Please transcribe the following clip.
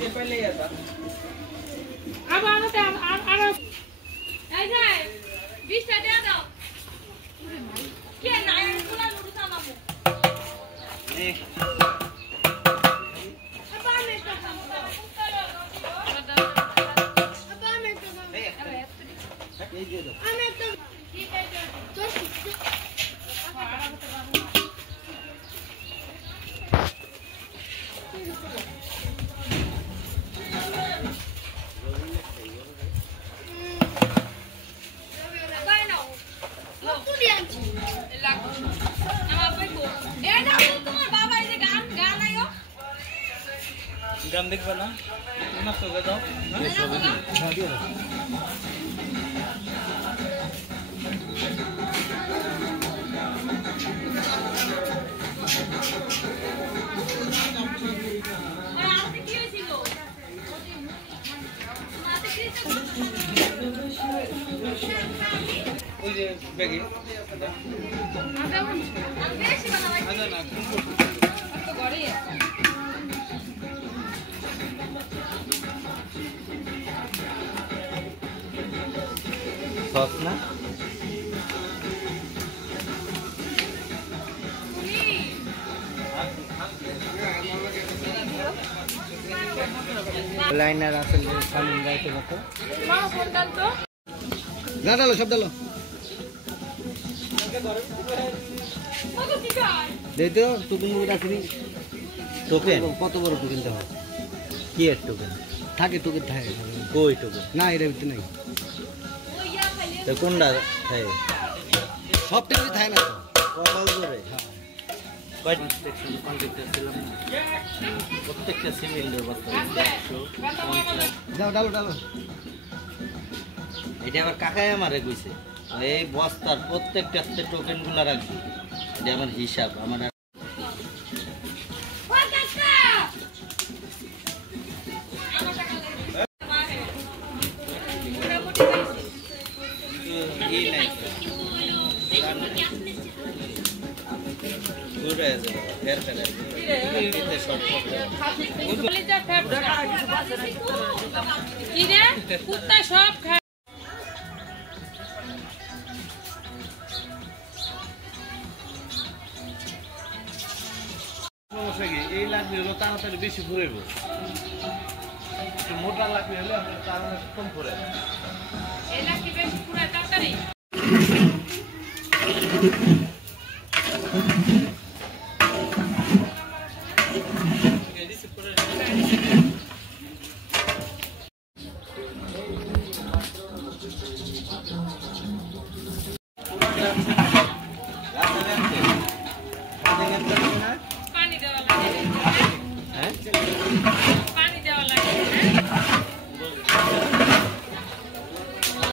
যে পেলেই আছে আবার আর এই যে 20 টা দিয়ে দাও কে নাই গুলা নুডু সামামু এই দিয়ে দাও আমি একদম ঠিক আছে তো গান দেখবে না না ছবি দাও ছবি দিয়ে দাও ওই যে ব্যাগে আদা বেশি বানাই আদা না তো ঘরে সস না লাইনার আসলে সামনে যাইতে কত মা ফোন দাও তো না ডালো সব ডালো কত কি চাই দেই তো টুকুন মুড়ি রাখনি টোকেন কত বড় টোকেন দাও কি এর টোকেন থাকে টোকেন থাকে কই টোকেন না এর ভিতরে নাই তো কোনটা থাকে সব টোকেন থাকে না কপাল করে হ্যাঁ কয় সেকশন কন্ট্যাক্ট ছিলাম প্রত্যেকটা সিমিলার বস্তা 150 দাও ডালো ডালো এটা আমার কাকাই আমারে কইছে এই বস্তার প্রত্যেকটাতে টোকেনগুলো রাখবি এটা আমার হিসাব আমার সব খায় এই লাগবে হলো তাড়াতাড়ি বেশি ঘুরেব মোটা লাগবে হলে তাড়াতাড়ি কম ঘুরে এই লাগবে বেশি ঘুরে তাড়াতাড়ি